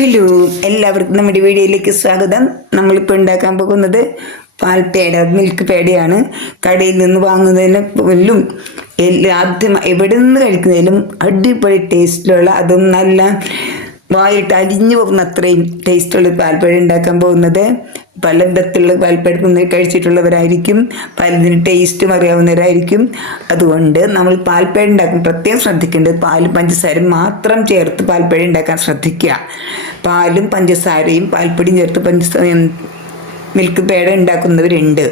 Hello, എല്ലാവർക്കും നമ്മുടെ വീഡിയോയിലേക്ക് സ്വാഗതം. നമ്മളിപ്പോൾ ഉണ്ടാക്കാൻ പോകുന്നത് പാൽപേട, മിൽക്ക് പേടയാണ്. കടയിൽ നിന്ന് വാങ്ങുന്നതിന് പോലും ആദ്യം എവിടെ നിന്ന് കഴിക്കുന്നതിലും അടിപൊളി ടേസ്റ്റിലുള്ള, അതും നല്ല വായിട്ട് അലിഞ്ഞു പോകുന്ന അത്രയും ടേസ്റ്റുള്ള പാൽപ്പേട ഉണ്ടാക്കാൻ പോകുന്നത്. പല വിധത്തിലുള്ള പാൽപ്പേട കഴിച്ചിട്ടുള്ളവരായിരിക്കും, പലതിന് ടേസ്റ്റും അറിയാവുന്നവരായിരിക്കും. അതുകൊണ്ട് നമ്മൾ പാൽപ്പേട ഉണ്ടാക്കും പ്രത്യേകം ശ്രദ്ധിക്കേണ്ടത് പാലും പഞ്ചസാരയും മാത്രം ചേർത്ത് പാൽപ്പേട ഉണ്ടാക്കാൻ ശ്രദ്ധിക്കുക. പാലും പഞ്ചസാരയും പാൽപ്പൊടിയും ചേർത്ത് മിൽക്ക് പേട ഉണ്ടാക്കുന്നവരുണ്ട്.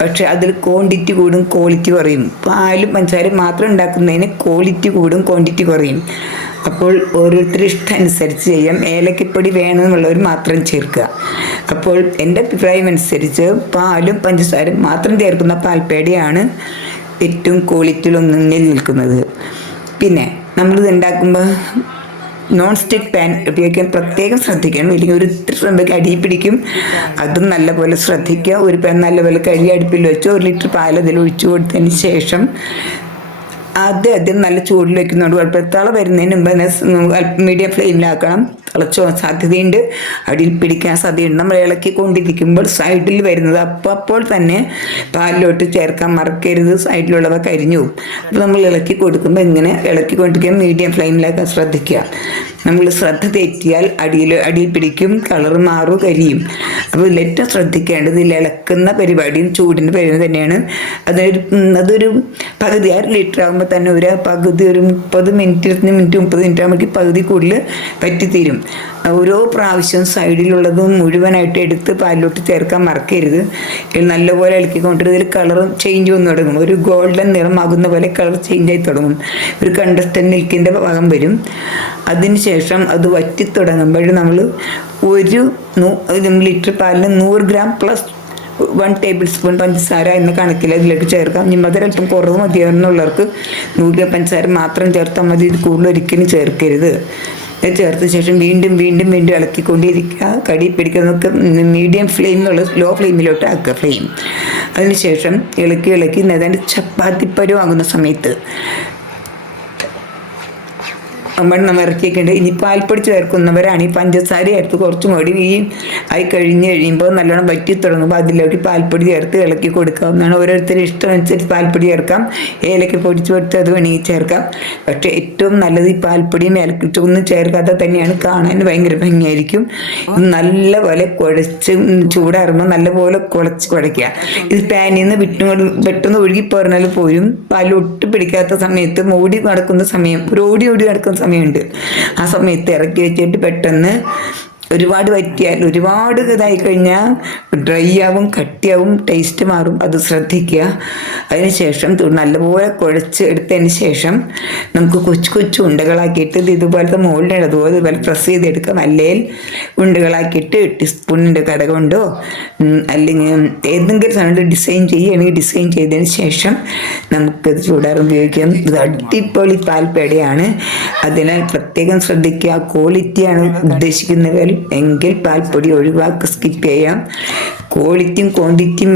പക്ഷെ അതിൽ ക്വാണ്ടിറ്റി കൂടും, ക്വാളിറ്റി കുറയും. പാലും പഞ്ചസാരയും മാത്രം ഉണ്ടാക്കുന്നതിന് ക്വാളിറ്റി കൂടും, ക്വാണ്ടിറ്റി കുറയും. അപ്പോൾ ഓരോരുത്തരുടെ ഇഷ്ടം അനുസരിച്ച് ചെയ്യാം. ഏലക്കപ്പൊടി വേണമെന്നുള്ളവർ മാത്രം ചേർക്കുക. അപ്പോൾ എൻ്റെ അഭിപ്രായം അനുസരിച്ച് പാലും പഞ്ചസാരയും മാത്രം ചേർക്കുന്ന പാൽപ്പേടയാണ് ഏറ്റവും ക്വാളിറ്റിയിൽ ഒന്നിൽ നിൽക്കുന്നത്. പിന്നെ നമ്മളിത് ഉണ്ടാക്കുമ്പോൾ നോൺ സ്റ്റിക്ക് പാൻ ഉപയോഗിക്കാൻ പ്രത്യേകം ശ്രദ്ധിക്കണം. ഇല്ലെങ്കിൽ ഒരു ഇത്തിരി അടിയിൽ പിടിക്കും. അതും നല്ലപോലെ ശ്രദ്ധിക്കുക. ഒരു പാൻ നല്ലപോലെ കഴുകി അടുപ്പിൽ വെച്ച് 1 ലിറ്റർ പാൽ അതിൽ ഒഴിച്ചു കൊടുത്തതിന് ശേഷം ആദ്യം നല്ല ചൂടിൽ വെക്കുന്നുണ്ട്. കുഴപ്പത്തിള വരുന്നതിന് മുമ്പ് മീഡിയം ഫ്ലെയിമിലാക്കണം. തിളച്ചോ സാധ്യതയുണ്ട്, അടിയിൽ പിടിക്കാൻ സാധ്യതയുണ്ട്. നമ്മൾ ഇളക്കിക്കൊണ്ടിരിക്കുമ്പോൾ സൈഡിൽ വരുന്നത് അപ്പോൾ തന്നെ പാലിലോട്ട് ചേർക്കാൻ മറക്കരുത്. സൈഡിലുള്ളവ കരിഞ്ഞു പോകും. അപ്പോൾ നമ്മൾ ഇളക്കി കൊടുക്കുമ്പോൾ ഇങ്ങനെ ഇളക്കിക്കൊണ്ടിരിക്കാൻ മീഡിയം ഫ്ലെയിമിലാക്കാൻ ശ്രദ്ധിക്കുക. നമ്മൾ ശ്രദ്ധ തെറ്റിയാൽ അടിയിൽ പിടിക്കും, കളർ മാറും, കരിയും. അപ്പോൾ ഇതിലേറ്റവും ശ്രദ്ധിക്കേണ്ടത് ഇതിൽ ഇളക്കുന്ന പരിപാടിയും ചൂടിൻ്റെ പരിപാടി തന്നെയാണ്. അതൊരു പകുതി 1/2 ലിറ്റർ ആകുമ്പോൾ തന്നെ ഒരു 30 മിനിറ്റ് 30 മിനിറ്റ് ആകുമ്പോൾ പകുതി കൂടുതൽ പറ്റിത്തീരും. ഓരോ പ്രാവശ്യം സൈഡിലുള്ളതും മുഴുവനായിട്ട് എടുത്ത് പാലിലോട്ട് ചേർക്കാൻ മറക്കരുത്. നല്ലപോലെ ഇളക്കിക്കൊണ്ടിട്ട് ഇതിൽ കളർ ചേഞ്ച് വന്നു തുടങ്ങും. ഒരു ഗോൾഡൻ നിറമാകുന്ന പോലെ കളർ ചേഞ്ച് ആയി തുടങ്ങും. ഒരു കണ്ടസ്റ്റൻ്റ് മിൽക്കിൻ്റെ ഭാഗം വരും. അതിനുശേഷം അത് വറ്റി തുടങ്ങുമ്പോൾ നമ്മൾ 1 ലിറ്റർ പാലിന് 100 ഗ്രാം പ്ലസ് 1 ടേബിൾ സ്പൂൺ പഞ്ചസാര എന്ന കണക്കിൽ അതിലേക്ക് ചേർക്കാം. ഇനി മധുരം അല്പം കുറവ് മതിയാവുന്നുള്ളവർക്ക് 100 ഗ്രാം പഞ്ചസാര മാത്രം ചേർത്താൽ മതി. ഇത് കൂടുതൽ ഒരിക്കലും ചേർക്കരുത്. ചേർത്ത ശേഷം വീണ്ടും ഇളക്കിക്കൊണ്ടിരിക്കുക. കടി പിടിക്കുന്നതൊക്കെ മീഡിയം ഫ്ലെയിമിലുള്ള സ്ലോ ഫ്ലെയിമിലോട്ട് ആക്കുക ഫ്ലെയിം. അതിനുശേഷം ഇളക്കി ഏതാണ്ട് ചപ്പാത്തിപ്പരുവാകുന്ന സമയത്ത് നമ്മൾ ഇറക്കിയിട്ടുണ്ട്. ഇനി പാൽപ്പൊടി ചേർക്കുന്നവരാണ് ഈ പഞ്ചസാര ചേർത്ത് കുറച്ചും കൂടി ആയി കഴിയുമ്പോൾ നല്ലോണം വറ്റി തുടങ്ങുമ്പോൾ അതിലേക്ക് പാൽപ്പൊടി ചേർത്ത് ഇളക്കി കൊടുക്കാവുന്നതാണ്. ഓരോരുത്തരും ഇഷ്ടം അനുസരിച്ച് പാൽപ്പൊടി ചേർക്കാം. ഏലക്ക പൊടിച്ച് കൊടുത്ത് അത് വേണമെങ്കിൽ ചേർക്കാം. പക്ഷേ ഏറ്റവും നല്ലത് ഈ പാൽപ്പൊടിയും ഏലക്കൊന്നും ചേർക്കാതെ തന്നെയാണ്. കാണാൻ ഭയങ്കര ഭംഗിയായിരിക്കും. നല്ലപോലെ കുഴച്ച് ചൂടാറുമ്പോൾ നല്ലപോലെ കുഴയ്ക്കുക. ഇത് പാനിൽ നിന്ന് പെട്ടെന്ന് ഒഴുകിപ്പോരുന്നാൽ പോലും പാൽ ഒട്ട് പിടിക്കാത്ത സമയത്ത് ഓടി നടക്കുന്ന സമയമുണ്ട്. ആ സമയത്ത് ഇറക്കി വെച്ചിട്ട് പെട്ടെന്ന് ഒരുപാട് വറ്റിയാൽ ഒരുപാട് ഇതായി കഴിഞ്ഞാൽ ഡ്രൈ ആവും, കട്ടിയാവും, ടേസ്റ്റ് മാറും. അത് ശ്രദ്ധിക്കുക. അതിനുശേഷം നല്ലപോലെ കുഴച്ച് എടുത്തതിന് ശേഷം നമുക്ക് കൊച്ചു ഉണ്ടകളാക്കിയിട്ട് ഇതുപോലത്തെ മോൾഡ് അതുപോലെ പ്രസ് ചെയ്തെടുക്കുക. അല്ലെങ്കിൽ ഉണ്ടകളാക്കിയിട്ട് ടീസ്പൂണിൻ്റെ കട കൊണ്ടോ അല്ലെങ്കിൽ ഏതെങ്കിലും സാധനം ഡിസൈൻ ചെയ്യുകയാണെങ്കിൽ ഡിസൈൻ ചെയ്തതിന് ശേഷം നമുക്കത് ചൂടാറ് ഉപയോഗിക്കാം. ഇത് അടിപൊളി പാൽപ്പേടയാണ്. അതിനാൽ പ്രത്യേകം ശ്രദ്ധിക്കുക. ക്വാളിറ്റിയാണ് ഉദ്ദേശിക്കുന്നവർ എങ്കിൽ പാൽപ്പൊടി സ്കിപ്പ് ചെയ്യാം. ക്വാളിറ്റിയും ക്വാണ്ടിറ്റിയും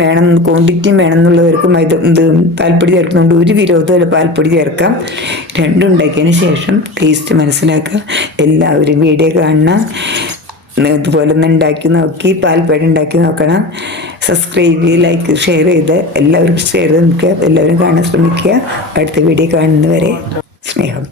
വേണമെന്നുള്ളവർക്കും ഇത് പാൽപ്പൊടി ചേർക്കുന്നുണ്ട് ഒരു വിരോധമല്ല. പാൽപ്പൊടി ചേർക്കാം. രണ്ടും ഉണ്ടാക്കിയതിന് ശേഷം ടേസ്റ്റ് മനസ്സിലാക്കുക. എല്ലാവരും വീഡിയോ കാണണം. ഇതുപോലെ ഒന്ന് ഉണ്ടാക്കി നോക്കി പാൽപ്പേട ഉണ്ടാക്കി നോക്കണം. സബ്സ്ക്രൈബ് ചെയ്ത് ലൈക്ക് ഷെയർ ചെയ്ത് എല്ലാവർക്കും ഷെയർ ചെയ്ത് നിൽക്കുക. എല്ലാവരും കാണാൻ ശ്രമിക്കുക. അടുത്ത വീഡിയോ കാണുന്നവരെ സ്നേഹം.